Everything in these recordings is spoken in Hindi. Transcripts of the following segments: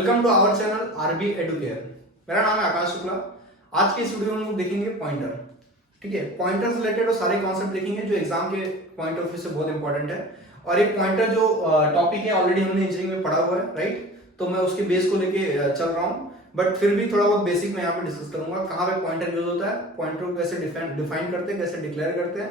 Welcome to our channel RB Educare. मेरा नाम है आकाश शुक्ला। आज के इस वीडियो में हम देखेंगे पॉइंटर। ठीक है, पॉइंटर से रिलेटेड वो सारे कॉन्सेप्ट देखेंगे जो एग्जाम के पॉइंट ऑफ व्यू से बहुत इंपॉर्टेंट है। और ये पॉइंटर जो टॉपिक है ऑलरेडी हमने इंजीनियरिंग में पढ़ा हुआ है, राइट। तो मैं उसके बेस को लेके चल रहा हूँ, बट फिर भी थोड़ा बहुत बेसिक मैं यहाँ पे डिस्कस करूंगा कहाँ पे पॉइंटर यूज होता है, पॉइंटर को कैसे डिफाइन करते हैं, कैसे डिक्लेयर करते हैं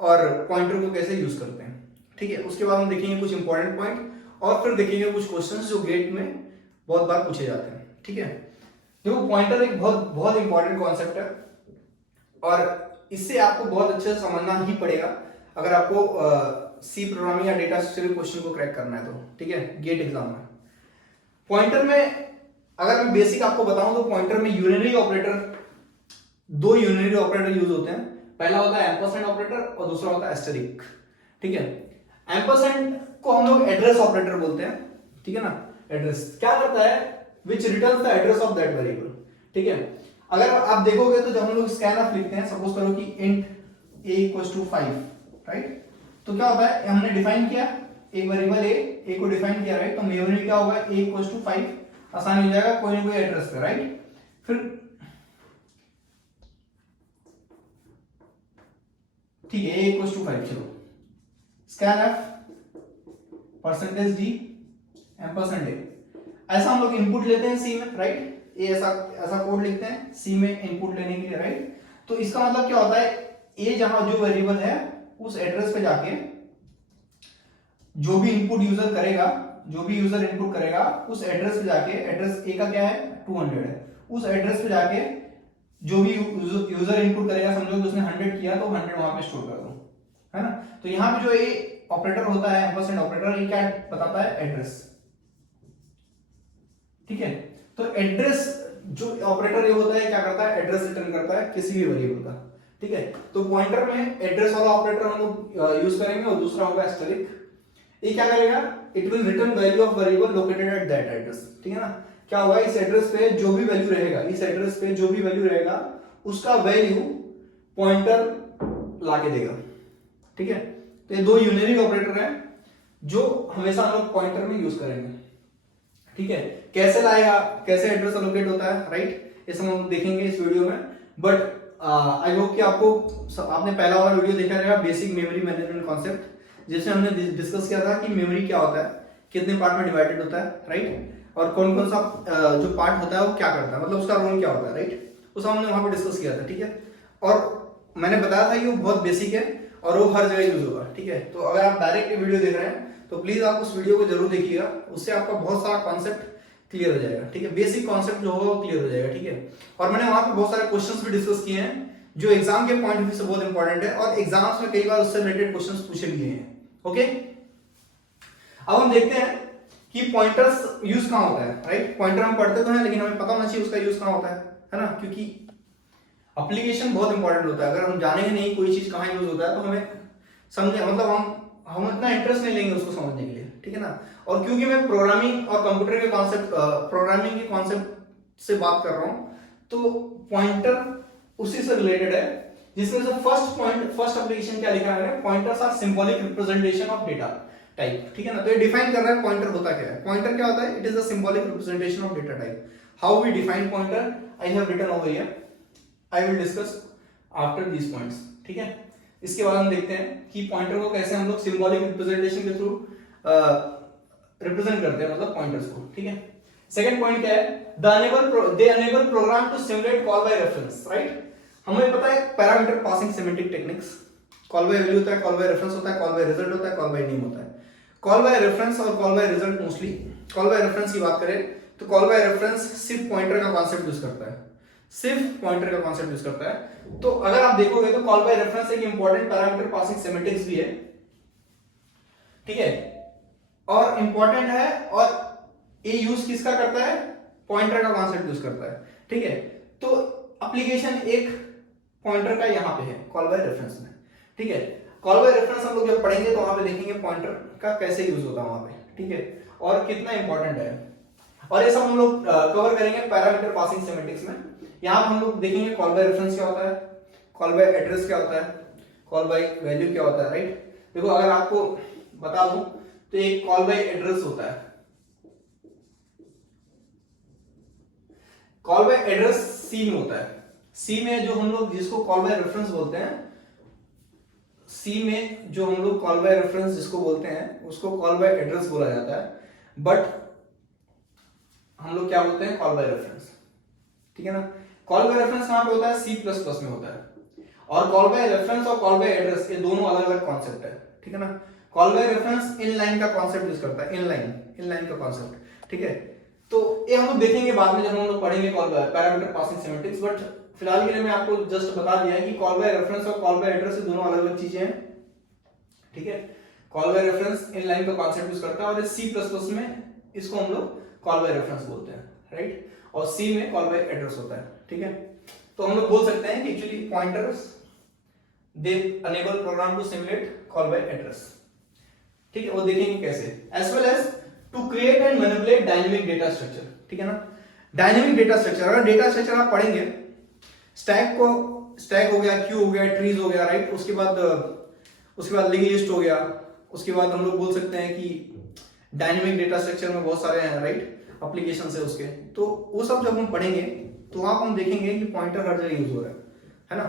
और पॉइंटर को कैसे यूज करते हैं। ठीक है, उसके बाद हम देखेंगे कुछ इंपॉर्टेंट पॉइंट और फिर देखेंगे कुछ क्वेश्चंस जो गेट में बहुत बार पूछे जाते हैं। ठीक है, देखो पॉइंटर एक बहुत बहुत इंपॉर्टेंट कॉन्सेप्ट है और इससे आपको बहुत अच्छे से समझना ही पड़ेगा अगर आपको सी प्रोग्रामिंग या डेटा स्ट्रक्चर क्वेश्चन को क्रैक करना है तो। ठीक है, गेट एग्जाम में पॉइंटर में अगर मैं बेसिक आपको बताऊं तो पॉइंटर में यूनिनरी ऑपरेटर, दो यूनिनरी ऑपरेटर यूज होते हैं। पहला होता है एम्परसेंड ऑपरेटर और दूसरा होता है एस्टेरिक। ठीक है, एम्परसेंड को हम लोग एड्रेस ऑपरेटर बोलते हैं। ठीक है ना, एड्रेस क्या करता है, which returns the address of that variable. ठीक है, अगर आप देखोगे तो जब हम लोग स्कैनफ लिखते हैं, सपोज करो कि int a equals to 5, right. तो क्या होता है, हमने डिफाइन किया एक वेरिएबल a को डिफाइन किया, राइट। तो मेमोरी क्या होगा, a इक्वल्स टू 5 आसानी हो जाएगा कोई ना कोई एड्रेस पे, राइट। फिर ठीक है, a इक्वल्स टू 5, चलो scanf percentage d ampersand a, ऐसा हम लोग इनपुट लेते हैं सी में, राइट। ये ऐसा कोड लिखते हैं सी में इनपुट लेने के लिए, राइट। तो इसका मतलब क्या होता है, ए जहां जो वेरिएबल है उस एड्रेस पे जाके जो भी इनपुट यूजर करेगा, जो भी यूजर इनपुट करेगा उस एड्रेस पे जाके, एड्रेस ए का क्या है 200 है, उस एड्रेस पे जाके जो भी यूजर इनपुट करेगा, समझो कि उसने 100 किया तो 100 वहां पे स्टोर कर दो, है ना। तो यहाँ पे जो ये ऑपरेटर होता है एम्परसेंड ऑपरेटर, ये क्या बताता है, एड्रेस। ठीक है, तो एड्रेस जो ऑपरेटर ये होता है क्या करता है, एड्रेस रिटर्न करता है किसी भी वेरिएबल का। ठीक है, तो पॉइंटर में एड्रेस वाला ऑपरेटर हम लोग यूज करेंगे और दूसरा होगा एस्टेरिक। ये क्या करेगा, it will return value of variable located at that address. ठीक है ना, क्या होगा, इस एड्रेस पे जो भी वैल्यू रहेगा, इस एड्रेस पे जो भी वैल्यू रहेगा उसका वैल्यू पॉइंटर लाके देगा। ठीक है, तो ये दो यूनिरी ऑपरेटर हैं जो हमेशा हम लोग पॉइंटर में यूज करेंगे। ठीक है, कैसे लाएगा, कैसे एड्रेस एलोकेट होता है, राइट, ये सब हम देखेंगे इस वीडियो में। बट आई होप कि आपने पहला वाला वीडियो देखा रहेगा, बेसिक मेमोरी मैनेजमेंट कॉन्सेप्ट, जिसमें हमने डिस्कस किया था कि मेमोरी क्या होता है, कितने पार्ट में डिवाइडेड होता है, राइट, और कौन कौन सा जो पार्ट होता है वो क्या करता है, मतलब उसका रोल क्या होता है, राइट। उस हमने वहां पे डिस्कस किया था। ठीक है, और मैंने बताया था कि वो बहुत बेसिक है और वो हर जगह यूज होगा। ठीक है, तो अगर आप डायरेक्ट वीडियो देख रहे हैं तो प्लीज आप उस वीडियो को जरूर देखिएगा, उससे आपका बहुत सारा कॉन्सेप्ट क्लियर हो जाएगा। ठीक है, बेसिक कॉन्सेप्ट जो होगा वो क्लियर हो जाएगा। ठीक है, और मैंने वहां पे बहुत सारे क्वेश्चंस भी डिस्कस किए हैं जो एग्जाम के पॉइंट ऑफ व्यू से बहुत इंपॉर्टेंट है और एग्जाम्स में कई बार उससे रिलेटेड क्वेश्चंस पूछे भी गए हैं। ओके, अब हम देखते हैं कि पॉइंटर्स यूज कहां होता है, राइट। पॉइंटर हम पढ़ते तो हैं लेकिन हमें पता होना चाहिए उसका यूज कहां होता है ना, क्योंकि एप्लीकेशन बहुत इंपॉर्टेंट होता है। अगर हम जानेंगे नहीं कोई चीज कहां यूज होता है तो हमें समझे, मतलब हम इतना इंटरेस्ट नहीं लेंगे उसको समझने के लिए। ठीक है ना, और क्योंकि मैं प्रोग्रामिंग और कंप्यूटर के कॉन्सेप्ट, प्रोग्रामिंग के कॉन्सेप्ट से बात कर रहा हूं, तो पॉइंटर उसी से रिलेटेड है, जिसमें से फर्स्ट एप्लीकेशन क्या लिखा है, pointers are symbolic representation of data type. ठीक है ना, तो ये डिफाइन कर रहा है पॉइंटर होता क्या है। पॉइंटर क्या होता है, it is a symbolic representation of data type. How we define pointer, I have written over here, I will discuss after these points. ठीक है, इसके बाद हम देखते हैं कि पॉइंटर को कैसे हम लोग सिंबॉलिक रिप्रेजेंटेशन के थ्रू रिप्रेजेंट करते हैं, मतलब पॉइंटर्स को। ठीक है, सेकंड पॉइंट क्या है, they enable program to simulate call by reference, right. हमें पता है parameter passing semantic techniques, call by value होता है, कॉल बाय रेफरेंस होता है, कॉल बाय रिजल्ट होता है, कॉल बाय नेम होता है। कॉल बाय रेफरेंस और call by result, mostly call by reference की बात करें तो कॉल बाय रेफरेंस सिर्फ पॉइंटर का कॉन्सेप्ट यूज करता है, सिर्फ पॉइंटर का कॉन्सेप्ट यूज करता है। तो अगर आप देखोगे तो कॉल बाय रेफरेंस एक इंपॉर्टेंट पैरामीटर पासिंग सिमेंटिक्स भी है। ठीक है, और इंपॉर्टेंट है, और ये यूज किसका करता है, पॉइंटर का कॉन्सेप्ट यूज करता है। ठीक है, तो एप्लीकेशन एक पॉइंटर का यहां पे है कॉल बाय रेफरेंस में। ठीक है, कॉल बाय रेफरेंस हम लोग जब पढ़ेंगे तो वहां पे देखेंगे पॉइंटर का कैसे यूज होता है वहां पे। ठीक है, और कितना इंपॉर्टेंट है, और ये सब हम लोग कवर करेंगे पैरामीटर पासिंग सिमेंटिक्स में। यहां हम लोग देखेंगे कॉल बाय रेफरेंस क्या होता है, कॉल बाय एड्रेस क्या होता है, कॉल बाय वैल्यू क्या होता है, राइट। देखो अगर आपको बता दूं तो एक कॉल बाय एड्रेस होता है, कॉल बाय एड्रेस सी में होता है। सी में जो हम लोग जिसको कॉल बाय रेफरेंस बोलते हैं, सी में जो हम लोग कॉल बाय रेफरेंस जिसको बोलते हैं उसको कॉल बाय एड्रेस बोला जाता है, बट हम लोग क्या बोलते हैं, कॉल बाय रेफरेंस। ठीक है ना। कॉल बाय रेफरेंस कहां पे होता है, सी प्लस प्लस में होता है। और कॉल बाय रेफरेंस और कॉल बाय एड्रेस ये दोनों अलग अलग कॉन्सेप्ट है। ठीक है ना। कॉल बाय रेफरेंस इनलाइन का कॉन्सेप्ट यूज करता है, इनलाइन का कॉन्सेप्ट। ठीक है, तो ये हम लोग देखेंगे बाद में जब हम लोग पढ़ेंगे call by parameter passing semantics, but फिलहाल के लिए मैं आपको जस्ट बता दिया है कि कॉल बाय रेफरेंस और कॉल बाय एड्रेस ये दोनों अलग अलग चीजें हैं। ठीक है, कॉल बाय रेफरेंस इनलाइन का कॉन्सेप्ट यूज करता है और सी प्लस प्लस में इसको हम लोग कॉल बाय रेफरेंस बोलते हैं, राइट। और सी में कॉल बाय एड्रेस होता है। ठीक है, तो हम लोग बोल सकते हैं कि actually pointers they enable program to simulate call by address. ठीक है, वो देखेंगे कैसे, as well as to create and manipulate dynamic data structure. ठीक है ना। डायनेमिक डेटा स्ट्रक्चर, अगर डेटा स्ट्रक्चर आप पढ़ेंगे, स्टैक हो गया, क्यू हो गया, ट्रीज हो गया, राइट। उसके बाद लिंक लिस्ट हो गया। उसके बाद हम लोग बोल सकते हैं कि डायनेमिक डेटा स्ट्रक्चर में बहुत सारे हैं, राइट, एप्लीकेशन है उसके। तो वो सब जब हम पढ़ेंगे तो वहां हम देखेंगे कि पॉइंटर हर जगह यूज हो रहा है ना।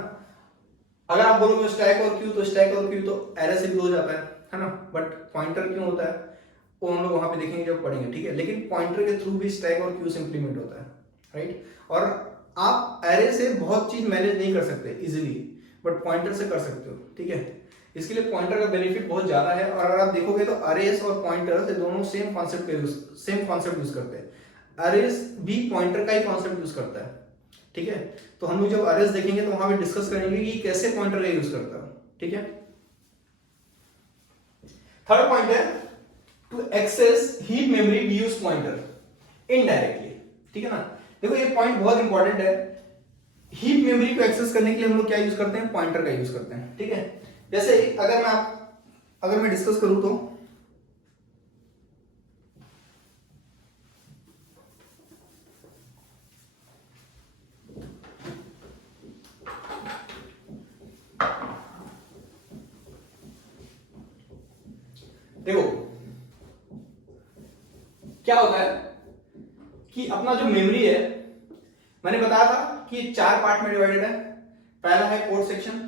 अगर आप बोलोगे स्टैक और क्यू, तो स्टैक और क्यू तो एरे से भी हो जाता है ना, बट पॉइंटर क्यों होता है वो हम लोग वहां पे देखेंगे जब पढ़ेंगे। ठीक है, लेकिन पॉइंटर के थ्रू भी स्टैक और क्यू से इंप्लीमेंट होता है, राइट। और आप एरे से बहुत चीज मैनेज नहीं कर सकते इजिली, बट पॉइंटर से कर सकते हो। ठीक है, इसके लिए पॉइंटर का बेनिफिट बहुत ज्यादा है। और अगर आप देखोगे तो अरेस और पॉइंटर दोनों सेम कॉन्सेप्ट यूज करते हैं। अरेस भी पॉइंटर का ही कॉन्सेप्ट यूज करता है। ठीक है, तो हम लोग जब अरेस देखेंगे तो वहां पे डिस्कस करेंगे कि कैसे पॉइंटर का यूज करता है। ठीक है, थर्ड पॉइंट है to access heap memory we use pointer indirectly. ठीक है ना। देखो ये पॉइंट बहुत इंपॉर्टेंट है। हीप मेमोरी को एक्सेस करने के लिए हम लोग क्या यूज करते हैं, पॉइंटर का यूज करते हैं। ठीक है, जैसे अगर मैं डिस्कस करूं तो देखो क्या होता है कि अपना जो मेमोरी है, मैंने बताया था कि 4 पार्ट में डिवाइडेड है। पहला है कोड सेक्शन,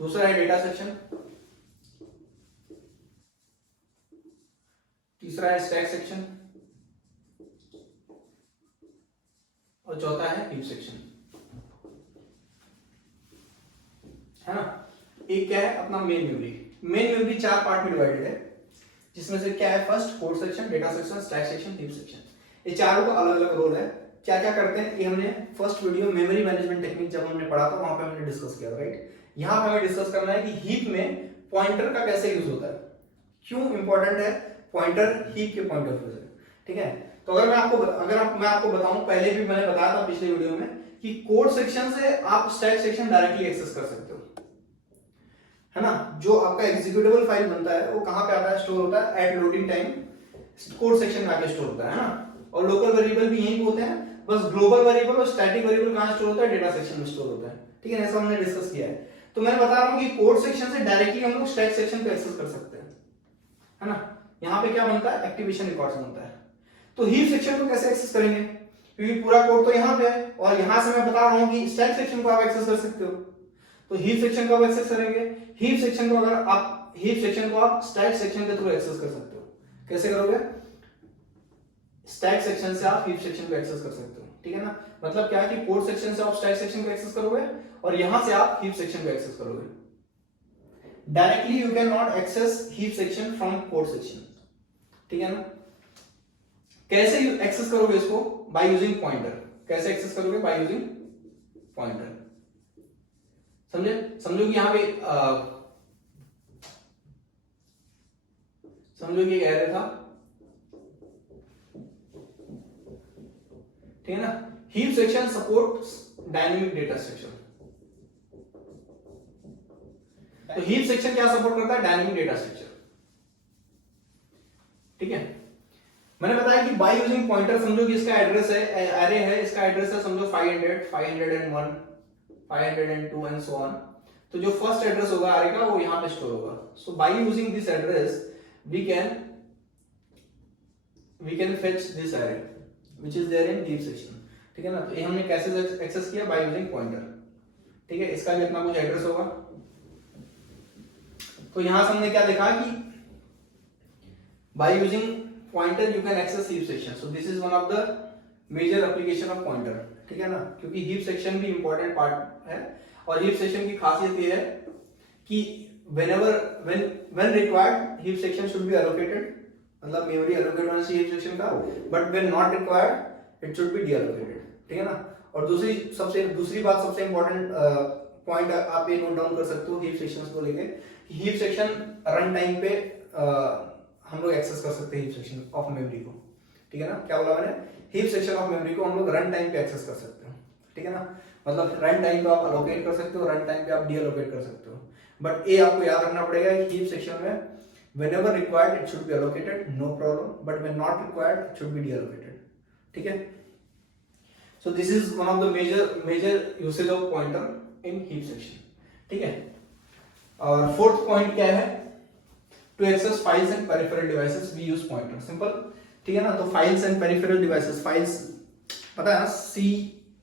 दूसरा है डेटा सेक्शन, तीसरा है स्टैक सेक्शन और चौथा है हीप सेक्शन, है ना। एक क्या है अपना मेन मेमोरी 4 पार्ट में डिवाइडेड है, जिसमें से क्या है, first code section, data section, stack section, heap section. ये चारों का अलग अलग रोल है। क्या क्या करते हैं ये हमने first video memory management technique जब हमने पढ़ा था वहां पे हमने डिस्कस किया, राइट। यहाँ पे हमें डिस्कस करना है कि हीप में पॉइंटर का कैसे यूज होता है, क्यों इंपॉर्टेंट है पॉइंटर हीप के पॉइंट ऑफ व्यू से। ठीक है, तो मैं आपको बताऊं, पहले भी मैंने बताया था पिछले वीडियो में कि कोड सेक्शन से आप स्टैक सेक्शन डायरेक्टली एक्सेस कर सकते हो, है ना। जो आपका एग्जीक्यूटेबल फाइल बनता है वो कहां पे आता है, स्टोर होता है at loading time, code section में आके स्टोर होता है ना। और लोकल वेरिएबल भी यही होते हैं, बस ग्लोबल वेरिएबल और स्टैटिक वेरिएबल कहां स्टोर होता है, डेटा सेक्शन में स्टोर होता है। ठीक है, ऐसा हमने डिस्कस किया है। तो मैं बता रहा हूं कि कोड सेक्शन से डायरेक्टली हम लोग स्टैक सेक्शन को एक्सेस कर सकते हैं, है ना। यहाँ पे क्या बनता है, एक्टिवेशन रिकॉर्ड्स बनता है। तो हीप सेक्शन को कैसे एक्सेस करेंगे, क्योंकि पूरा कोड तो यहाँ पे है और यहाँ से मैं बता रहा हूँ कि स्टैक सेक्शन को आप एक्सेस कर सकते हो। तो हीप सेक्शन को आप एक्सेस करेंगे, हीप सेक्शन को आप स्टैक सेक्शन के थ्रू एक्सेस कर सकते हो। कैसे करोगे, स्टैक सेक्शन से आप हीप सेक्शन को एक्सेस कर सकते हो। ठीक है ना, मतलब क्या है कि कोड सेक्शन से आप स्टैक सेक्शन को एक्सेस करोगे और यहां से आप हीप सेक्शन को एक्सेस करोगे। Directly you can not access heap section from code section. ठीक है ना। कैसे एक्सेस करोगे इसको, बाय यूजिंग पॉइंटर। कैसे एक्सेस करोगे, बाय यूजिंग पॉइंटर। समझो कि यहां पे समझो कि एक एरे था, ठीक है ना। Heap section supports dynamic data structure. तो हीप सेक्शन क्या सपोर्ट करता है, डायनेमिक डेटा स्ट्रक्चर। ठीक है, मैंने बताया कि बाय यूजिंग पॉइंटर, समझो कि इसका एड्रेस है, एरे है, इसका एड्रेस है समझो 500, 501, 502 एंड सो ऑन। तो जो फर्स्ट एड्रेस होगा एरे का वो यहां पे स्टोर होगा। So by using this address we can we can fetch this array which is there in heap section, ठीक है ना। तो ये हमने कैसे एक्सेस किया, बाय यूजिंग पॉइंटर, ठीक है। इसका भी अपना कुछ एड्रेस होगा। तो यहां से हमने क्या देखा कि by using pointer you can access heap section, so this is one of the major application of pointer, ठीक है ना। क्योंकि हीप सेक्शन भी इंपॉर्टेंट पार्ट है, और हीप सेक्शन की खासियत ये है कि whenever when required heap section should be allocated, मतलब मेमोरी एलोकेट होना चाहिए हीप सेक्शन का, but when not required it should be deallocated, ठीक है ना। और दूसरी बात सबसे इंपॉर्टेंट पॉइंट आप ये नोट डाउन कर सकते हो हीप सेक्शंस को लेके, हीप सेक्शन रन टाइम पे हम लोग एक्सेस कर सकते हैं हीप सेक्शन ऑफ मेमोरी को, ठीक है ना। क्या बोला मैंने, हीप सेक्शन ऑफ मेमोरी को हम लोग रन टाइम पे एक्सेस कर सकते हो, ठीक है ना। मतलब रन टाइम पे आप अलोकेट कर सकते हो, रन टाइम पे आप डीअलोकेट कर सकते हो, बट ये आपको याद रखना पड़ेगा कि हीप सेक्शन में whenever required it should be allocated, no problem, but when not required it should be deallocated, ठीक है। so this is one of the major usage of pointer in heap section, ठीक है। और फोर्थ पॉइंट क्या है, to access files and peripheral devices we use pointer, simple, ठीक है ना। तो files and peripheral devices, files पता है ना, सी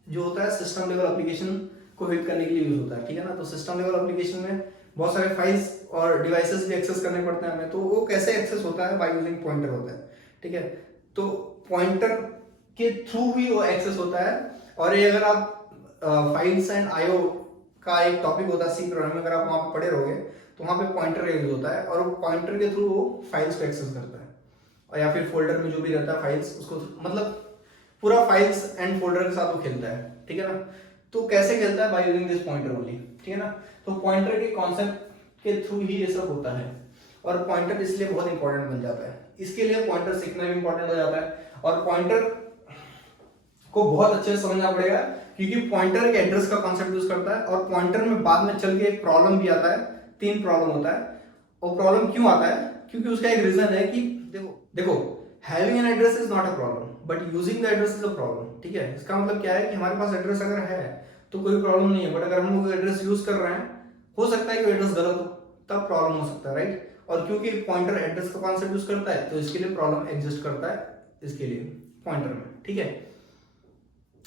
जो होता है सिस्टम लेवल एप्लीकेशन को हिट करने के लिए यूज होता है, ठीक है ना। तो सिस्टम लेवल एप्लीकेशन में बहुत सारे फाइल्स और डिवाइसेस भी एक्सेस करने पड़ते हैं हमें, तो वो कैसे एक्सेस होता है, बाय यूजिंग पॉइंटर होता है, ठीक है। तो पॉइंटर के थ्रू ही वो एक्सेस होता है। और ये अगर आप फाइल्स एंड आईओ का एक टॉपिक होता है सी प्रोग्राम में, अगर आप वहां पे पढ़े रहोगे तो वहां पे पॉइंटर यूज होता है, और वो पॉइंटर के थ्रू वो फाइल्स को एक्सेस करता है, और या फिर फोल्डर में जो भी रहता है फाइल्स उसको, मतलब पूरा फाइल्स एंड फोल्डर के साथ वो खेलता है, ठीक है ना। तो कैसे खेलता है, bye using this pointer only, ठीक है ना। तो पॉइंटर के कॉन्सेप्ट के थ्रू ही ये सब होता है, और पॉइंटर इसलिए बहुत इंपॉर्टेंट बन जाता है। इसके लिए पॉइंटर सीखना भी इंपॉर्टेंट हो जाता है, और पॉइंटर को बहुत अच्छे से समझना पड़ेगा, क्योंकि पॉइंटर एक एड्रेस का कॉन्सेप्ट यूज करता है, और पॉइंटर में बाद में चल के एक प्रॉब्लम भी आता है, 3 प्रॉब्लम होता है। और प्रॉब्लम क्यों आता है, क्योंकि उसका एक रीजन है कि देखो having an address is not a problem, but using the address is a problem, ठीक है। इसका मतलब क्या है कि हमारे पास एड्रेस अगर है तो कोई प्रॉब्लम नहीं है, बट अगर हम लोग एड्रेस यूज कर रहे हैं, हो सकता है कि एड्रेस गलत हो, तब प्रॉब्लम हो सकता है, राइट। और क्योंकि पॉइंटर एड्रेस का कॉन्सेप्ट यूज करता है, तो इसके लिए प्रॉब्लम एग्जिस्ट करता है, इसके लिए पॉइंटर में, ठीक है।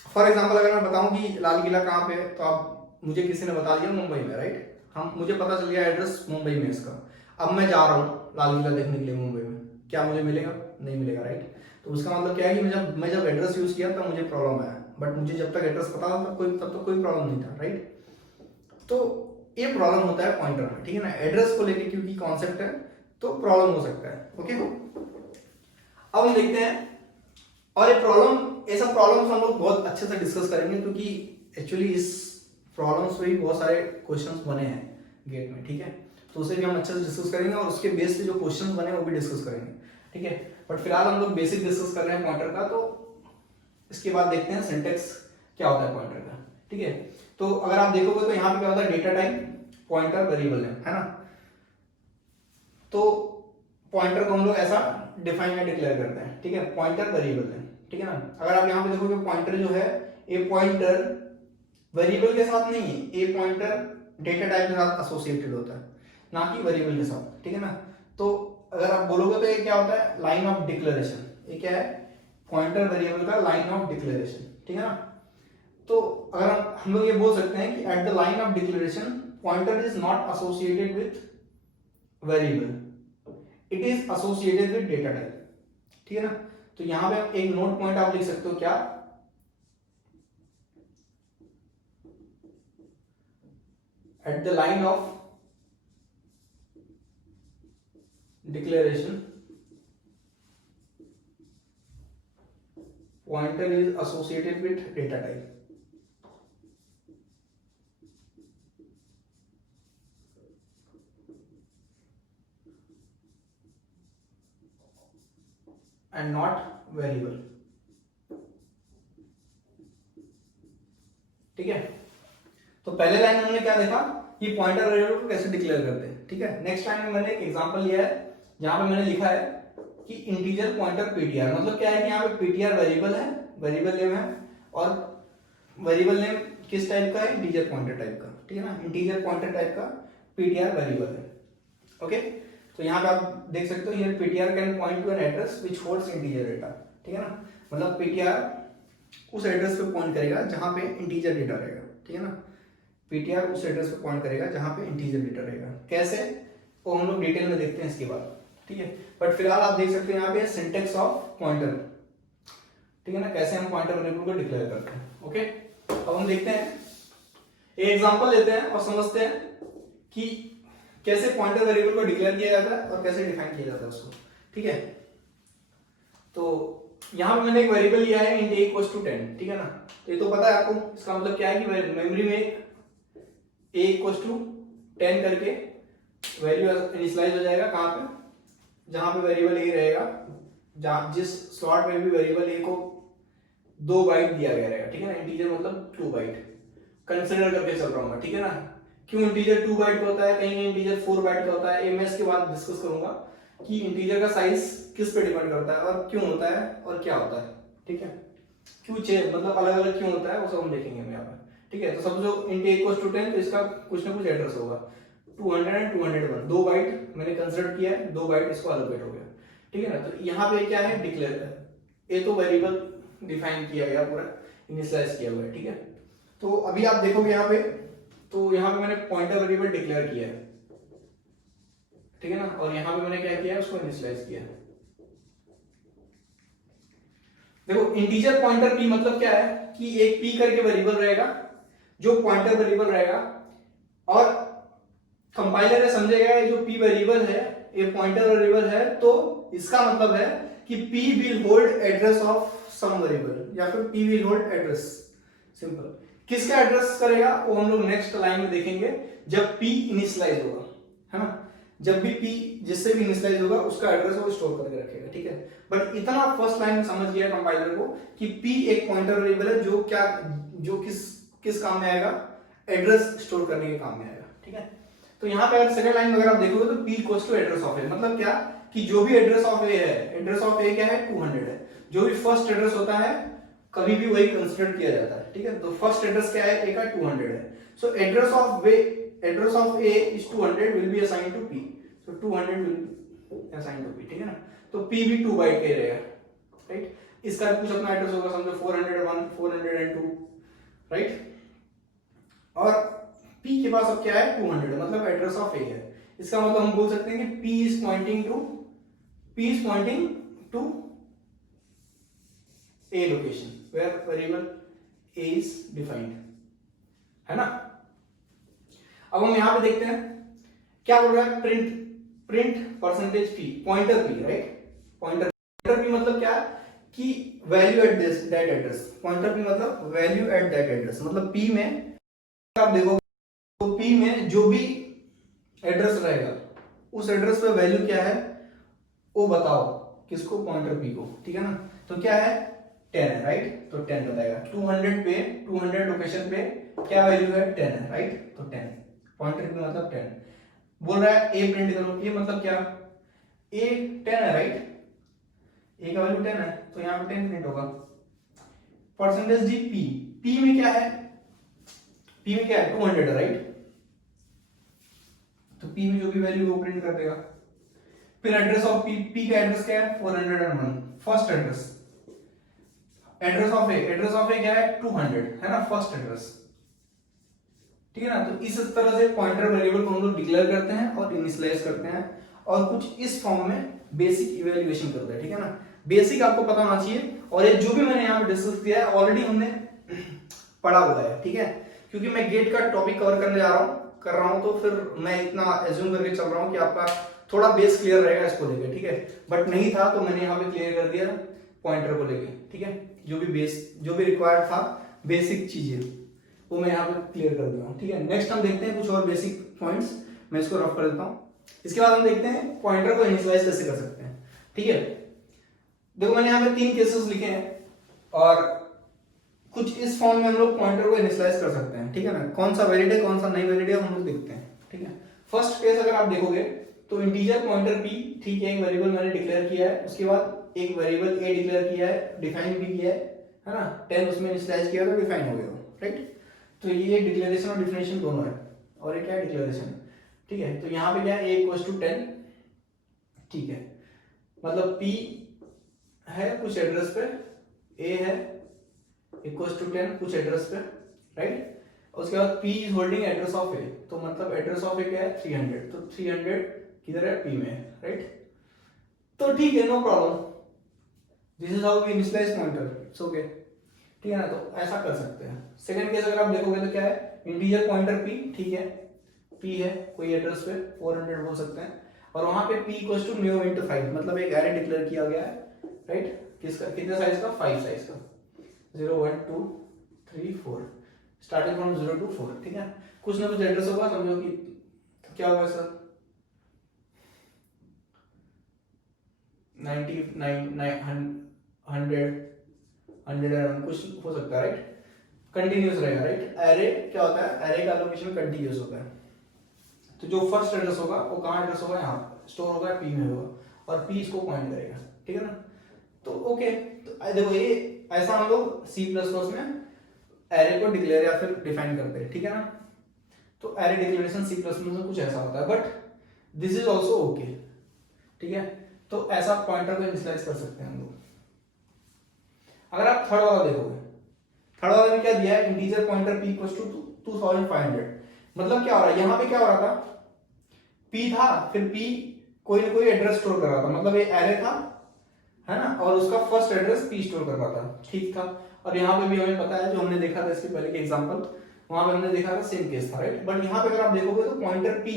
फॉर एग्जाम्पल अगर मैं बताऊं कि लाल किला कहाँ पे है, तो आप मुझे किसी ने बता दिया मुंबई में, राइट। हम मुझे पता चल गया एड्रेस मुंबई में इसका, अब मैं जा रहा हूँ लाल किला देखने के लिए मुंबई में, क्या मुझे मिलेगा, नहीं मिलेगा, राइट। तो उसका मतलब क्या है कि मैं जब एड्रेस यूज किया तब मुझे प्रॉब्लम आया, बट मुझे जब तक एड्रेस पता था तब तक कोई प्रॉब्लम नहीं था, राइट। तो ये प्रॉब्लम होता है पॉइंटर में, ठीक है ना। एड्रेस को लेके क्योंकि कॉन्सेप्ट है तो प्रॉब्लम हो सकता है, ओके। अब हम देखते हैं, और ये प्रॉब्लम, ऐसा प्रॉब्लम्स हम लोग बहुत अच्छे से डिस्कस करेंगे, क्योंकि एक्चुअली इस प्रॉब्लम्स पे ही बहुत सारे क्वेश्चंस बने हैं गेट में, ठीक है। तो उसे भी हम अच्छे से डिस्कस करेंगे, और उसके बेस पे जो क्वेश्चंस बने वो भी डिस्कस करेंगे, ठीक है। बट फिलहाल हम लोग बेसिक डिस्कस कर रहे हैं पॉइंटर का, तो इसके बाद देखते हैं सिंटेक्स क्या होता है पॉइंटर का, ठीक है। तो अगर आप देखोगे तो यहाँ पे क्या होता है, डेटा टाइप पॉइंटर वेरिएबल है ना। तो पॉइंटर को हम लोग ऐसा डिफाइन या डिक्लेयर करते हैं, ठीक है, पॉइंटर वेरिएबल है, ठीक है ना। अगर आप यहाँ पे देखोगे पॉइंटर जो है, ए पॉइंटर वेरिएबल के साथ नहीं है, ए पॉइंटर डेटा टाइप के साथ एसोसिएटेड होता है, ना कि वेरिएबल के साथ, ठीक है ना। तो अगर आप बोलोगे तो ये क्या होता है, लाइन ऑफ डिक्लेरेशन, ये क्या है, पॉइंटर वेरिएबल का लाइन ऑफ डिक्लेरेशन, ठीक है ना। तो अगर हम लोग ये बोल सकते हैं कि at the line of declaration pointer is not associated with variable, it is associated with data type, ठीक है ना। तो यहां पे एक नोट पॉइंट आप लिख सकते हो, क्या, at the line of declaration pointer is associated with data type, and not variable, ठीक है। तो पहले लाइन में हमने क्या देखा कि पॉइंटर वेरिएबल को कैसे डिक्लेयर करते हैं, ठीक है। नेक्स्ट लाइन में मैंने एक एग्जांपल लिया है जहां पे मैंने लिखा है कि इंटीजर पॉइंटर पीटीआर, मतलब क्या है कि यहाँ पे पीटीआर वेरिएबल है, वेरिएबल नेम है, और वेरिएबल नेम किस टाइप का है, इंटीजर पॉइंटर टाइप का, ठीक है ना। इंटीजर पॉइंटर टाइप का पीटीआर वेरिएबल है, ओके। तो यहाँ पे आप देख सकते हो, ये ptr can point two an address which holds integer data, ठीक है ना, मतलब ptr उस एड्रेस पे पॉइंट करेगा जहाँ पे इंटीजर डेटा रहेगा, ठीक है ना, ptr उस एड्रेस पे पॉइंट करेगा जहाँ पे इंटीजर डेटा रहेगा। कैसे, वो हम लोग डिटेल में देखते हैं इसके बाद, ठीक है। बट फिलहाल आप देख सकते हैं यहाँ पे सिंटेक्स ऑफ पॉइंटर, ठीक है ना, कैसे हम पॉइंटर वेरिएबल को डिक्लेयर करते हैं। ओके, अब हम देखते हैं, एक एग्जांपल लेते हैं और समझते हैं कि कैसे पॉइंटर वेरिएबल को डिक्लेयर किया जाता है और कैसे डिफाइन किया जाता है उसको, ठीक है। तो यहाँ पे मैंने एक वेरिएबल लिया है int a equals to 10, ठीक है ना, तो ये तो पता है आपको, इसका मतलब क्या है कि मेमोरी में a equals to 10 करके वैल्यू इनिशियलाइज हो जाएगा, कहाँ पे, जहां पे वेरिएबल a रहेगा, जहां जिस स्लॉट में भी वेरिएबल a को 2 बाइट दिया गया रहेगा, ठीक है ना, इंटीजर मतलब 2 बाइट कंसिडर करके चल रहा हूं मैं, ठीक है ना। क्यों इंटीजर 2 बाइट का होता है, कहीं इंटीजर 4 बाइट का होता है, मैं इसके बाद डिस्कस करूंगा कि इंटीजर का साइज किस पे डिपेंड करता है और क्यों होता है और क्या होता है, ठीक है, क्यों चेंज मतलब अलग अलग क्यों होता है वो सब हम देखेंगे यहाँ पे, ठीक है। तो समझो int a equals to 10, तो इसका कुछ ना कुछ एड्रेस होगा, 200 एंड 201, 2 बाइट मैंने कंसिडर किया है, 2 बाइट इसको एलोकेट हो गया, ठीक है ना। तो यहाँ पे क्या है, डिक्लेयर, ये तो वेरिएबल डिफाइन किया गया, पूरा इनिशियलाइज किया हुआ है, ठीक है। तो अभी आप देखोगे यहाँ पे, तो यहाँ पे मैंने पॉइंटर वेरिएबल डिक्लेयर किया है, ठीक है ना, और यहाँ पे मैंने क्या किया है, उसको इनिशियलाइज किया है। देखो इंटीजर पॉइंटर p मतलब क्या है कि एक p करके वेरिएबल रहेगा जो पॉइंटर वेरिएबल रहेगा, और कंपाइलर ये समझेगा ये जो p वेरिएबल है ये पॉइंटर वेरिएबल है, तो इसका मतलब है कि p will hold address of some variable, या फिर p will hold address, simple. किसका एड्रेस करेगा वो हम लोग नेक्स्ट लाइन में देखेंगे, जब p इनिशियलाइज होगा, है ना, जब भी p जिससे भी इनिशियलाइज होगा उसका एड्रेस वो स्टोर करके रखेगा, ठीक है। बट इतना फर्स्ट लाइन में समझ गया कंपाइलर को कि p एक पॉइंटर वेरिएबल है जो क्या, जो किस काम में आएगा, एड्रेस स्टोर करने के काम में आएगा, ठीक है। तो यहाँ पे अगर सेकंड लाइन में अगर आप देखोगे तो p equals to address of a, मतलब क्या कि जो भी एड्रेस ऑफ a है, एड्रेस ऑफ a क्या है, 200 है, जो भी फर्स्ट एड्रेस होता है कभी भी वही कंसीडर किया जाता है, ठीक है। तो फर्स्ट एड्रेस क्या है, a का 200 है, so address of a is 200 will be assigned to p, so 200 will assigned to p, ठीक है ना। तो p भी 2 बाइट का ही रहेगा, राइट। इसका कुछ अपना एड्रेस होगा, समझो 401 402, राइट, और p के पास अब क्या है, 200, मतलब एड्रेस ऑफ a है। इसका मतलब हम बोल सकते हैं कि p is pointing to a location where variable a is defined, है ना। अब हम यहां पे देखते हैं क्या बोल रहा है, print percentage p, pointer p, right, pointer p मतलब क्या है कि value at that address, pointer p मतलब वैल्यू एट दैट एड्रेस, मतलब p में आप देखो तो p में जो भी एड्रेस रहेगा उस एड्रेस पे वैल्यू क्या है वो बताओ, किसको, पॉइंटर p को, ठीक है ना। तो क्या है, 10 है, राइट, तो 10 बताएगा, 200 पे 200 लोकेशन पे क्या वैल्यू है, 10 है, राइट, तो 10 पॉइंटर p मतलब 10। बोल रहा है a प्रिंट करो, ये मतलब क्या, a 10 है, राइट, a का वैल्यू 10 है, तो यहाँ पे 10 प्रिंट होगा। परसेंटेज जी p में क्या है, p में क्या है, 200 है, राइट, तो p में जो भी वैल्यू वो प्रिंट कर देगा। फिर एड्रेस ऑफ p का एड्रेस क्या है, 401, first address, address of a क्या है, 200 है ना, फर्स्ट एड्रेस, ठीक है ना। तो इस तरह से पॉइंटर वेरिएबल को हम लोग डिक्लेयर करते हैं और इनिशियलाइज करते हैं, और कुछ इस फॉर्म में बेसिक इवैल्यूएशन करते हैं, ठीक है ना। बेसिक आपको पता होना चाहिए, और ये जो भी मैंने यहाँ पे डिस्कस किया है ऑलरेडी हमने पढ़ा हुआ है, ठीक है, क्योंकि मैं गेट का टॉपिक कवर करने जा रहा हूँ कर रहा हूँ, तो फिर मैं इतना एज्यूम करके चल रहा हूँ कि आपका थोड़ा बेस क्लियर रहेगा इसको लेके, ठीक है। बट नहीं था तो मैंने यहाँ पे क्लियर कर दिया पॉइंटर को लेके, ठीक है, जो भी रिक्वायर्ड था बेसिक चीजें वो मैं यहाँ पे क्लियर कर दिया हूँ, ठीक है। नेक्स्ट हम देखते हैं कुछ और बेसिक पॉइंट्स, मैं इसको रफ कर देता हूँ। इसके बाद हम देखते हैं पॉइंटर को इनिशियलाइज कैसे कर सकते हैं, ठीक है। देखो मैंने यहाँ पे 3 केसेस लिखे हैं, और कुछ इस फॉर्म में हम लोग पॉइंटर को इनिशियलाइज कर सकते हैं, ठीक है ना। कौन सा वैलिड है कौन सा नहीं वैलिड है हम लोग देखते हैं, ठीक है। फर्स्ट केस अगर आप देखोगे तो इंटीजर पॉइंटर p, ठीक है, एक वेरिएबल मैंने डिक्लेयर किया है, उसके बाद एक वेरिएबल a डिक्लेयर किया है, डिफाइन भी किया है ना, 10 उसमें इनिशियलाइज किया तो डिफाइन हो गया, राइट। तो ये डिक्लेरेशन और डिफिनेशन दोनों है, और ये क्या है, डिक्लेरेशन, ठीक है। तो यहाँ पे क्या है, a इक्वल्स टू 10, ठीक है, मतलब P है कुछ एड्रेस पे, A है इक्वल्स टू 10 कुछ एड्रेस पे, राइट। उसके बाद P is holding address of A, तो मतलब एड्रेस ऑफ A क्या है 300, तो 300 किधर है P में, राइट। तो ठीक है, no problem, this is how we initialise pointer, it's okay, ठीक है ना। तो ऐसा कर सकते हैं। सेकंड केस अगर आप देखोगे तो क्या है, इंटीजर पॉइंटर P, ठीक है, P है कोई एड्रेस पे 400 बोल सकते हैं, और वहां पे P equals to new into 5, मतलब एक एरे डिक्लेयर किया गया है, राइट। किसका, कितने साइज का, 5 साइज का, 0 1 2 3 4, स्टार्टिंग फ्रॉम 0 to 4, ठीक है। कुछ ना कुछ एड्रेस होगा, समझो कि क्या होगा सर, 99 100 100 कुछ हो सकता है, राइट। कंटिन्यूस रहेगा, राइट। एरे क्या होता है, एरे का एलोकेशन कंटिन्यूस होता है। तो जो फर्स्ट एड्रेस होगा वो कहाँ एड्रेस होगा, यहाँ स्टोर होगा, P में होगा, और P इसको पॉइंट करेगा, ठीक है ना। तो ओके, तो देखो ये ऐसा हम लोग C++ में एरे को डिक्लेयर या फिर डिफाइन करते हैं, ठीक है ना। तो एरे डिक्लेरेशन C++ में कुछ ऐसा होता है, but this is also okay, ठीक है। तो ऐसा पॉइंटर को इनिशियलाइज कर सकते हैं हम लोग। अगर आप थर्ड वाला देखोगे, थर्ड वाले में क्या दिया है, integer pointer P equals to 2500, मतलब क्या हो रहा है, यहाँ पे क्या हो रहा था, P था, फिर P कोई ना कोई एड्रेस स्टोर कर रहा था, मतलब ये एरे था, है ना, और उसका फर्स्ट एड्रेस P स्टोर कर रहा था, ठीक था। और यहाँ पे भी हमें पता है, जो हमने देखा था इसके पहले के एग्जांपल, वहां पे हमने देखा था सेम केस था, राइट। बट यहाँ पे अगर आप देखोगे तो पॉइंटर P,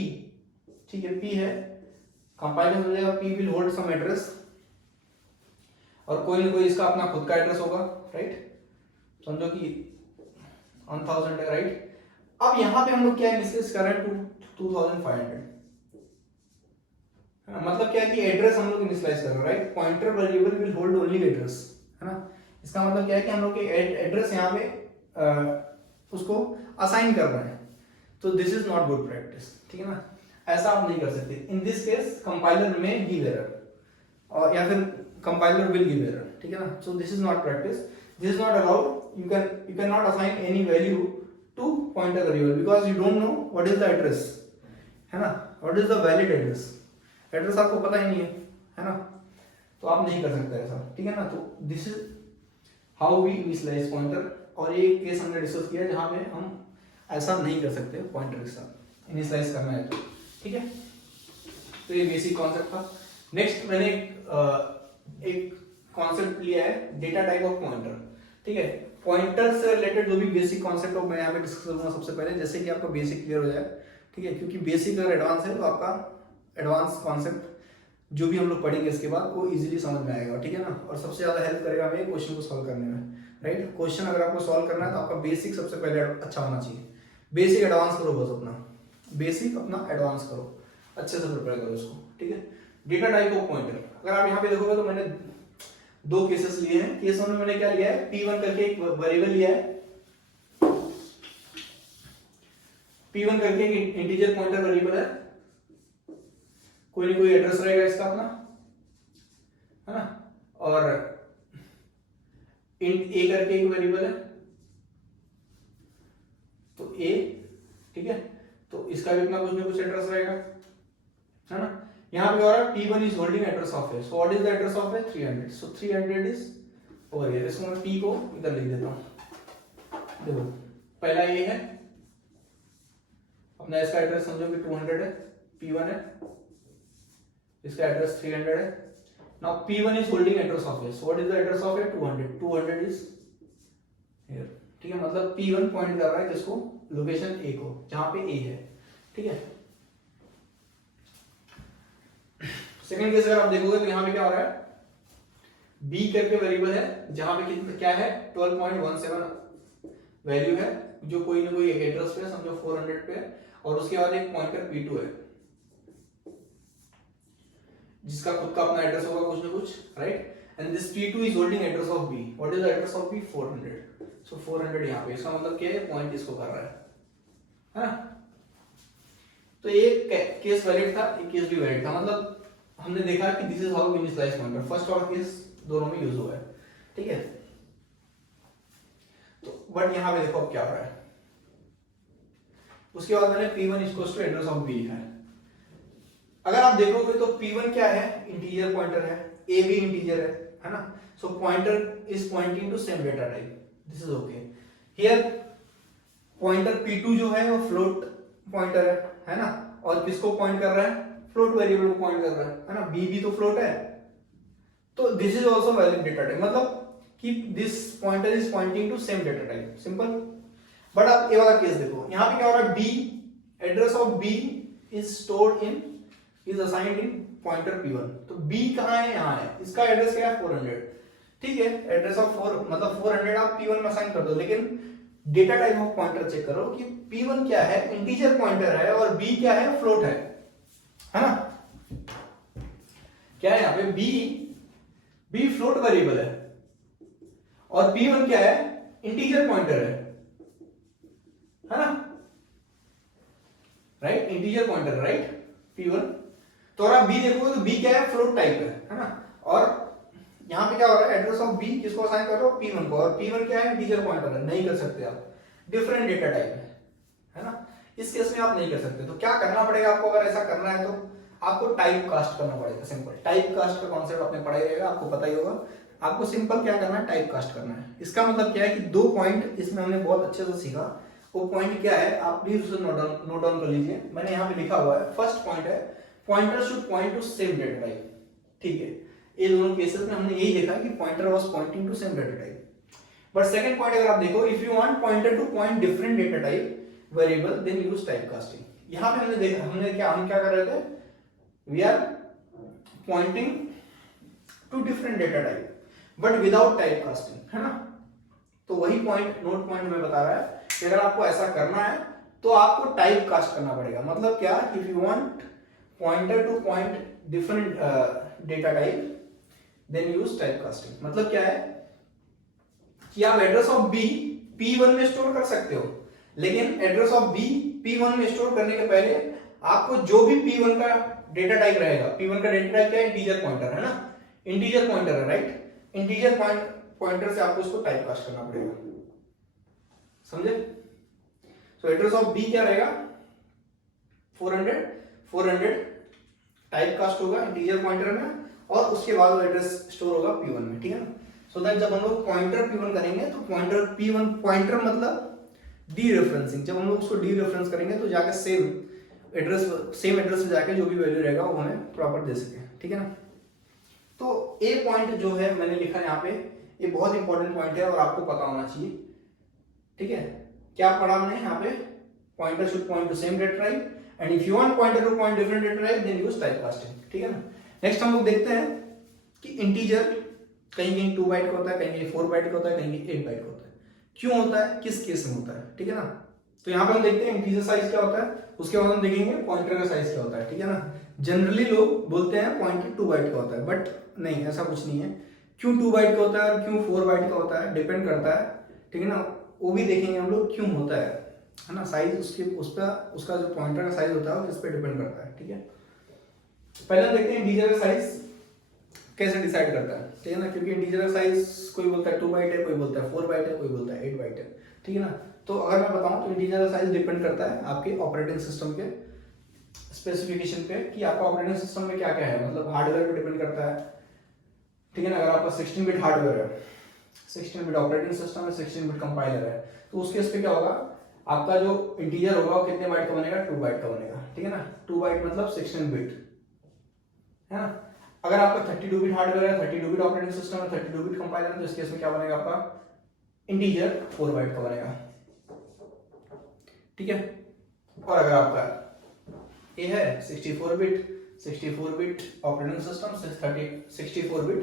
ठीक है, P है, कंपाइलर हो जाएगा P will hold some address, और कोई ना कोई इसका अपना खुद का एड्रेस होगा, राइट। समझो कि 1000 है, राइट। अब यहाँ पे हम लोग क्या इनिशियलाइज कर रहे हैं, 2500, मतलब क्या है कि एड्रेस हम लोग इनिशियलाइज कर रहे हैं, right. Pointer variable will hold only address, है ना। इसका मतलब क्या है कि हम लोग एड्रेस यहाँ पे उसको असाइन कर रहे हैं, तो this is not good practice, ठीक है ना। ऐसा आप नहीं कर सकते। इन दिस केस कंपाइलर में गिव एरर, और या फिर कंपाइलर विल गिव एरर, ठीक है ना। सो this is not practice, this is not allowed. you can not assign any value to pointer variable because you don't know what is the address, है ना, what is the valid address, address आपको पता ही नहीं है ना, तो आप नहीं कर सकते ऐसा, ठीक है ना। तो this is how we initialise pointer, और ये केस हमने डिस्कस किया जहां पे हम ऐसा नहीं कर सकते पॉइंटर के साथ इनिशियलाइज करना है, तो ठीक है। तो ये बेसिक कॉन्सेप्ट था। नेक्स्ट मैंने एक कॉन्सेप्ट लिया है, डेटा टाइप ऑफ पॉइंटर, ठीक है। पॉइंटर से रिलेटेड जो भी बेसिक कॉन्सेप्ट हो मैं यहाँ पे डिस्कस करूंगा सबसे पहले, जैसे कि आपका बेसिक क्लियर हो जाए, ठीक है। क्योंकि बेसिक अगर एडवांस है तो आपका एडवांस कॉन्सेप्ट जो भी हम लोग पढ़ेंगे इसके बाद वो इजीली समझ में आएगा, ठीक है ना। और सबसे ज्यादा हेल्प करेगा हमें क्वेश्चन को सॉल्व करने में, राइट। क्वेश्चन अगर आपको सॉल्व करना है तो आपका बेसिक सबसे पहले अच्छा होना चाहिए। बेसिक एडवांस करो, बस अपना बेसिक अपना एडवांस करो, अच्छे से प्रिपेयर करो इसको, ठीक है। डेटा टाइप ऑफ पॉइंटर, अगर आप यहाँ पे देखोगे तो मैंने दो केसेस लिए हैं। केस 1 में मैंने क्या लिया है, P1 करके एक वेरिएबल लिया है, P1 करके एक इंटीजर पॉइंटर वेरिएबल है, कोई ना कोई एड्रेस रहेगा इसका अपना, है ना, और इंट A करके एक वेरिएबल है, तो A, ठीक है। तो इसका भी अपना कुछ ना कुछ एड्रेस रहेगा, है ना। यहाँ पे हो रहा है P1 is holding address of A, so what is the address of A, 300, so 300 is over here। इसको मैं P को इधर लिख देता हूँ, देखो पहला ये है अपना, इसका एड्रेस समझो कि 200 है, P1 है, इसका एड्रेस 300 है। now P1 is holding address of A, so what is the address of A, 200 is here, ठीक है। मतलब P1 पॉइंट कर रहा है किसको, लोकेशन A को, जहां पे A है, ठीक है। सेकंड केस अगर आप देखोगे तो यहाँ पे क्या हो रहा है, B करके वेरिएबल है जहां पे कितना क्या है, 12.17 वैल्यू है, जो कोई ना कोई एक एड्रेस पे समझो 400 पे है, और उसके बाद एक पॉइंटर P2 है जिसका खुद का अपना एड्रेस होगा कुछ ना कुछ, right. And this P2 is holding address of B, what is the address of B, 400, सो 400 यहाँ पे, इसका मतलब क्या है, पॉइंट इसको कर रहा है ना। तो ये केस वैलिड था, एक केस भी वैलिड था, मतलब हमने देखा कि this is how we initialise pointer, first और केस दोनों में यूज हुआ है, ठीक है। तो बट यहां पे देखो अब क्या हो रहा है, उसके बाद मैंने P1 equals to address of B लिखा है, अगर आप देखोगे तो P1 क्या है, इंटीजर पॉइंटर है, A भी इंटीजर है ना। So pointer is pointing to same data type, this is okay. Here pointer P2 जो है वो फ्लोट पॉइंटर है ना, और किसको पॉइंट कर रहा है, फ्लोट वेरिएबल को पॉइंट कर रहा है ना, B भी तो फ्लोट है, तो this is also valid data type, मतलब कि this pointer is pointing to same data type, simple. But आप ये वाला केस देखो, यहाँ पे क्या हो रहा है, B address of B is stored in is assigned in pointer P1, तो B कहाँ है, यहाँ है, इसका एड्रेस क्या है 400, ठीक है, एड्रेस ऑफ 4 मतलब 400 आप P1 में असाइन कर दो, लेकिन data type of pointer check करो कि P1 क्या है, इंटीजर पॉइंटर है, और B क्या है, फ्लोट है ना। क्या है यहाँ पे, B फ्लोट वेरिएबल है, और P1 क्या है, इंटीजर पॉइंटर है ना, right, integer pointer, right, P1। तो अगर आप B देखोगे तो B क्या है, फ्लोट टाइप है ना, और यहाँ पे क्या हो रहा है, एड्रेस ऑफ B किसको असाइन कर रहे हो, P1 को, और P1 क्या है, इंटीजर पॉइंटर है, नहीं कर सकते आप, डिफरेंट डेटा टाइप है ना, इस केस में आप नहीं कर सकते। तो क्या करना पड़ेगा आपको, अगर ऐसा करना है तो आपको टाइप कास्ट करना पड़ेगा, सिंपल। टाइप कास्ट का कॉन्सेप्ट आपने पढ़ा ही रहेगा, आपको पता ही होगा। आपको सिंपल क्या करना है, टाइप कास्ट करना है। इसका मतलब क्या है कि 2 पॉइंट इसमें हमने बहुत अच्छे से सीखा। वो पॉइंट क्या है, आप प्लीज उसे नोट डाउन कर लीजिए, मैंने यहाँ पे लिखा हुआ है। फर्स्ट पॉइंट है, pointer should point to same data type, ठीक है। ये दोनों केसेस में हमने यही देखा कि pointer was pointing to same data type. But second point अगर आप देखो, if you want pointer to point different data type variable then use type casting. यहां पे हमने देखा, हम क्या कर रहे थे, we are pointing to different data type but without type casting, है ना। तो वही पॉइंट, नोट पॉइंट में बता रहा है कि अगर आपको ऐसा करना है तो आपको टाइप कास्ट करना पड़ेगा। मतलब क्या, if you want pointer to point different data type then use type casting. मतलब क्या है कि आप एड्रेस ऑफ B P1 में स्टोर कर सकते हो, लेकिन एड्रेस ऑफ B P1 में स्टोर करने के पहले आपको जो भी P1 का डेटा टाइप रहेगा, P1 का डेटा टाइप क्या है, इंटीजर पॉइंटर है ना, इंटीजर पॉइंटर है, राइट। इंटीजर पॉइंटर से आपको इसको टाइप कास्ट करना पड़ेगा, समझे। सो एड्रेस ऑफ B क्या रहेगा, 400 टाइप कास्ट होगा इंटीजर पॉइंटर में, और उसके बाद वो एड्रेस स्टोर होगा P1 में, ठीक है ना। सो दैट जब हम लोग पॉइंटर P1 करेंगे तो पॉइंटर P1 पॉइंटर मतलब डी रेफरेंसिंग, जब हम लोग उसको डी रेफरेंस करेंगे तो जाके सेम एड्रेस से जाके जो भी वैल्यू रहेगा वो हमें प्रॉपर दे सके, ठीक है ना। तो ए पॉइंट जो है मैंने लिखा यहाँ पे, ये बहुत इंपॉर्टेंट पॉइंट है और आपको पता होना चाहिए, ठीक है। क्या पढ़ा हमने यहाँ पे, pointer should point to same data type and if you want pointer to point different data type then use type casting, ठीक है ना। नेक्स्ट हम लोग देखते हैं कि इंटीजर कहीं कहीं 2 बाइट का होता है, कहीं कहीं 4 बाइट का होता है, कहीं कहीं 8 बाइट का होता है। क्यों होता है, किस केस में होता है, ठीक है ना। तो यहाँ पे हम देखते हैं इंटीजर साइज क्या होता है, उसके बाद हम देखेंगे पॉइंटर का साइज क्या होता है, ठीक है ना। जनरली लोग बोलते हैं पॉइंटर 2 बाइट का होता है, बट नहीं, ऐसा कुछ नहीं है। क्यों 2 बाइट का होता है और क्यों 4 बाइट का होता है, डिपेंड करता है, ठीक है ना। वो भी देखेंगे हम लोग क्यों होता है ना। साइज उसका जो पॉइंटर का साइज होता है वो किस पे डिपेंड करता है, ठीक है। पहले हम देखते हैं इंटीजर का साइज कैसे डिसाइड करता है, ठीक है ना। क्योंकि इंटीजर का साइज कोई बोलता है 2 बाइट है, कोई बोलता है 4 बाइट है, कोई बोलता है 8 बाइट है, ठीक है ना। तो अगर मैं बताऊं तो इंटीजर का साइज डिपेंड करता है आपके ऑपरेटिंग सिस्टम के स्पेसिफिकेशन पे, कि आपका ऑपरेटिंग सिस्टम में क्या क्या है, मतलब हार्डवेयर पे डिपेंड करता है, ठीक है ना। अगर आपका 16 बिट हार्डवेयर है, 16 बिट ऑपरेटिंग सिस्टम है, 16 बिट कंपाइलर है, तो उस केस पे क्या होगा, आपका जो इंटीजर होगा वो कितने बाइट का बनेगा, 2 बाइट का बनेगा, ठीक है ना। 2 बाइट मतलब 16 बिट, है ना। अगर आपका 32 बिट हार्डवेयर है, 32 बिट ऑपरेटिंग सिस्टम है, 32 बिट कंपाइलर है, तो इस केस में क्या बनेगा आपका इंटीजर 4 बाइट का बनेगा, ठीक है। और अगर आपका ये है 64 bit operating system, 64 bit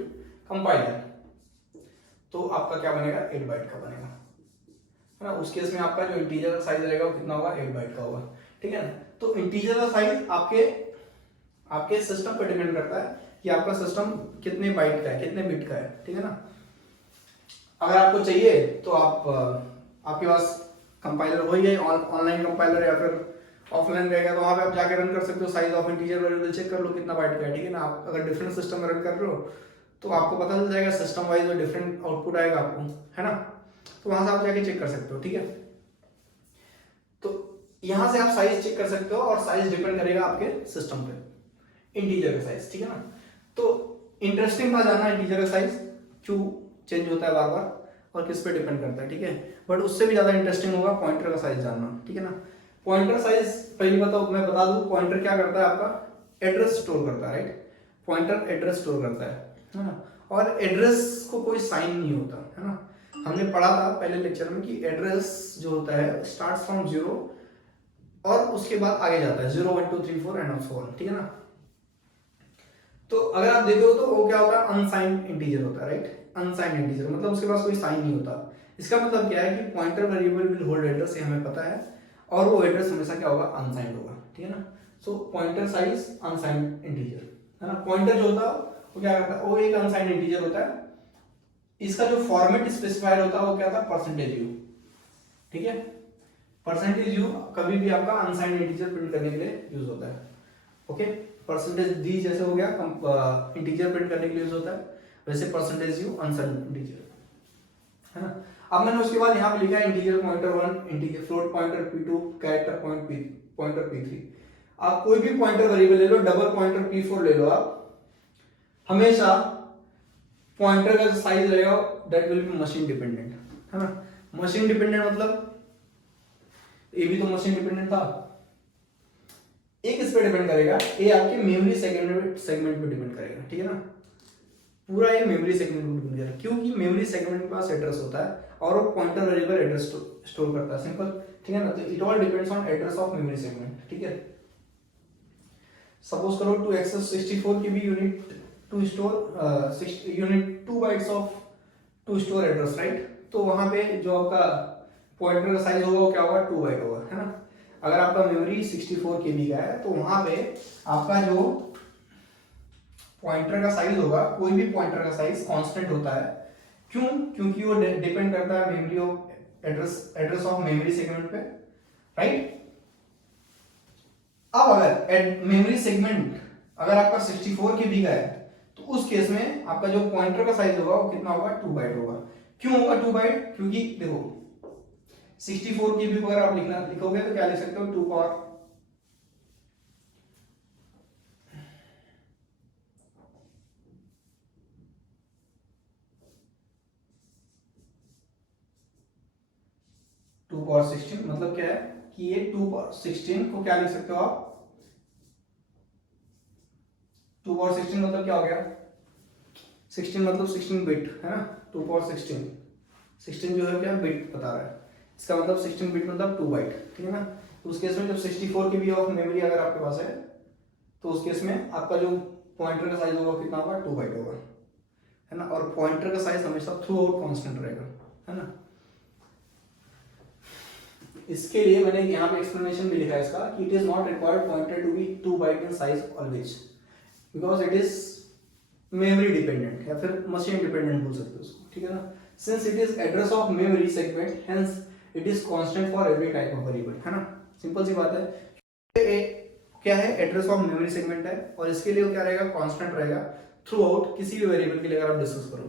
compiler, तो आपका क्या बनेगा, 8 बाइट का बनेगा, है ना। उस केस में आपका जो इंटीजर का साइज रहेगा वो कितना होगा, 8 बाइट का होगा, ठीक है ना। तो इंटीजर का साइज आपके सिस्टम पर डिपेंड करता है कि आपका सिस्टम कितने बाइट का है, कितने बिट का है, ठीक है ना। अगर आपको चाहिए तो आपके पास कंपाइलर वही है, ऑनलाइन कंपाइलर या फिर ऑफलाइन रहेगा, तो वहां पे आप जाके रन कर सकते हो, size of integer variable check कर लो कितना बाइट का है, ठीक है ना। आप अगर डिफरेंट सिस्टम में रन कर रहे हो तो आपको पता चल जाएगा सिस्टम वाइज और डिफरेंट आउटपुट आएगा आपको, है ना। तो वहां से आप जाके चेक कर सकते हो, ठीक है। तो यहां से आप साइज चेक कर सकते हो और साइज डिपेंड करेगा आपके सिस्टम पे, इंटीजर का साइज, ठीक है ना। तो इंटरेस्टिंग था जानना इंटीजर का साइज क्यों चेंज होता है बार बार और किस पे डिपेंड करता है, ठीक है। बट उससे भी ज्यादा इंटरेस्टिंग होगा पॉइंटर का साइज जानना, ठीक है ना। पॉइंटर साइज पहले मैं बता दूं, पॉइंटर क्या करता है, आपका एड्रेस स्टोर करता है, राइट। पॉइंटर एड्रेस स्टोर करता है ना। और एड्रेस को कोई साइन नहीं होता है ना। हमने पढ़ा था पहले लेक्चर में कि एड्रेस जो होता है स्टार्ट फ्रॉम 0 और उसके बाद आगे जाता है 0 1 2 3 4 एंड सो ऑन, ठीक है ना। तो अगर आप देखो तो वो क्या होता है, अनसाइंड इंटीजर होता है, राइट। अनसाइंड इंटीजर मतलब उसके पास कोई साइन नहीं होता। इसका मतलब क्या है कि pointer variable will hold address, ये हमें पता है, और वो एड्रेस हमेशा क्या होगा, अनसाइंड होगा, ठीक है ना। So pointer size unsigned integer है ना। पॉइंटर जो होता है वो क्या करता है, वो एक अनसाइंड इंटीजर होता है। इसका जो फॉर्मेट स्पेसिफायर होता है वो क्या था, परसेंटेज यू, ठीक है। परसेंटेज यू कभी भी आपका अनसाइंड इंटीजर प्रिंट करने के लिए यूज होता है, ओके। परसेंटेज डी जैसे हो गया इंटीजर प्रिंट करने के लिए यूज होता है, वैसे परसेंटेज यू अनसाइंड इंटीजर है ना। अब मैंने उसके बाद यहाँ पे लिखा है integer pointer 1, integer float pointer P2, character pointer P3। आप कोई भी पॉइंटर वेरिएबल ले लो, डबल पॉइंटर P4 ले लो, आप हमेशा पॉइंटर का जो साइज रहेगा that will be machine dependent, है ना। मशीन डिपेंडेंट मतलब ये भी तो मशीन डिपेंडेंट था, एक इस पे डिपेंड करेगा, ये आपके मेमोरी सेगमेंट पे डिपेंड करेगा, ठीक है ना। पूरा ये मेमोरी सेगमेंट पे डिपेंड करेगा, क्योंकि मेमोरी सेगमेंट के पास एड्रेस होता है और वो पॉइंटर वेरिएबल एड्रेस स्टोर करता है, सिंपल, ठीक है ना। तो it all depends on address of memory segment, ठीक है। सपोज करो to access 64 KB unit to store unit 2 bytes of to store address, right. तो वहां पे जो आपका पॉइंटर का साइज होगा वो क्या होगा, 2 बाइट होगा, है ना। अगर आपका मेमोरी 64 KB का है तो वहां पे आपका जो पॉइंटर का साइज होगा, कोई भी पॉइंटर का साइज कांस्टेंट होता है, क्यों, क्योंकि वो डिपेंड करता है memory of address of memory segment पे, राइट। अब अगर मेमोरी सेगमेंट अगर आपका 64 KB का है तो उस केस में आपका जो पॉइंटर का साइज होगा वो कितना होगा, 2 बाइट होगा। क्यों होगा 2 बाइट, क्योंकि देखो 64 KB को अगर आप लिखोगे तो क्या लिख सकते हो, 2 पावर 16, मतलब क्या है कि ये 2 पावर 16 को क्या लिख सकते हो आप, 2 पावर 16 मतलब क्या हो गया, 16 मतलब 16 बिट, है ना। 2 पावर 16 जो है क्या बिट बता रहा है, इसका मतलब 16 बिट मतलब 2 बाइट, ठीक है ना। तो उस केस में जब 64 KB ऑफ मेमोरी अगर आपके पास है तो उस केस में आपका जो पॉइंटर का साइज होगा कितना होगा, 2 बाइट होगा, है ना। और पॉइंटर का साइज हमेशा थ्रू आउट कांस्टेंट रहेगा, है ना। इसके लिए मैंने यहाँ पे एक्सप्लेनेशन भी लिखा है इसका कि it is not required pointer to be 2 byte in size always, because it is memory dependent या फिर मशीन डिपेंडेंट बोल सकते हो उसको, ठीक है ना। Since it is address of memory segment hence it is constant for every type of variable, है ना। सिंपल सी बात है, क्या है, एड्रेस ऑफ मेमोरी सेगमेंट है और इसके लिए क्या रहेगा, कांस्टेंट रहेगा थ्रू आउट किसी भी वेरिएबल के लिए अगर आप डिस्कस करो,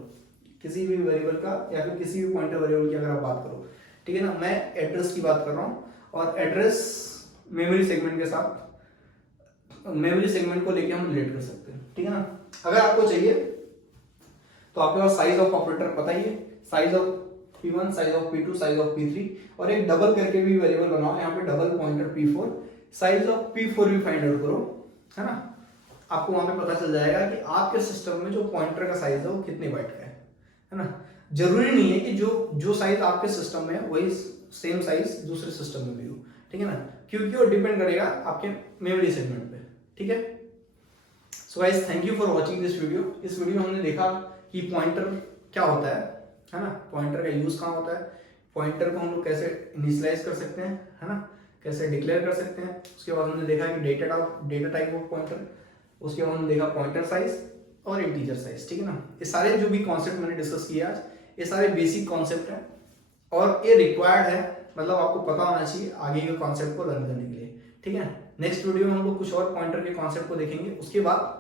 किसी भी वेरिएबल का या फिर किसी भी पॉइंटर वेरिएबल की अगर आप बात करो, ठीक है ना। मैं एड्रेस की बात कर रहा हूँ और एड्रेस मेमोरी सेगमेंट के साथ मेमोरी सेगमेंट को लेके हम रिलेट कर सकते हैं, ठीक है ना। अगर आपको चाहिए तो आपके पास साइज ऑफ ऑपरेटर पता ही है, size of P1, size of P2, size of P3 और एक डबल करके भी वेरिएबल बनाओ, यहाँ पे double pointer P4, size of P4 भी फाइंड आउट करो, है ना। आपको वहां पे पता चल जाएगा कि आपके सिस्टम में जो पॉइंटर का साइज है वो कितने बाइट का है ना। जरूरी नहीं है कि जो साइज आपके सिस्टम में है वही सेम साइज दूसरे सिस्टम में भी हो, ठीक है ना, क्योंकि वो डिपेंड करेगा आपके मेमोरी सेगमेंट पे, ठीक है। So guys thank you for watching this video. इस वीडियो में हमने देखा कि पॉइंटर क्या होता है ना, पॉइंटर का यूज कहाँ होता है, पॉइंटर को हम लोग कैसे इनिशियलाइज कर सकते हैं, है ना, कैसे डिक्लेयर कर सकते हैं। उसके बाद हमने देखा कि डेटा टाइप ऑफ पॉइंटर, उसके बाद हमने देखा पॉइंटर साइज और इंटीजर साइज, ठीक है ना। ये सारे जो भी कॉन्सेप्ट मैंने डिस्कस किया आज, ये सारे बेसिक कॉन्सेप्ट हैं और ये रिक्वायर्ड है, मतलब आपको पता होना चाहिए आगे के कॉन्सेप्ट को लर्न करने के लिए, ठीक है। नेक्स्ट वीडियो में हम लोग कुछ और पॉइंटर के कॉन्सेप्ट को देखेंगे, उसके बाद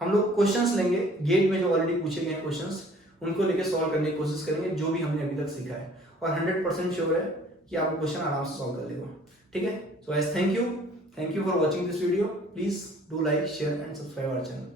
हम लोग क्वेश्चंस लेंगे, गेट में जो ऑलरेडी पूछे गए क्वेश्चंस उनको लेके सॉल्व करने की कोशिश करेंगे जो भी हमने अभी तक सीखा है, और 100% श्योर है कि आपको क्वेश्चन आराम से सॉल्व कर लेगा, ठीक है। So guys thank you Thank you for watching this video. Please do like, share and subscribe our channel.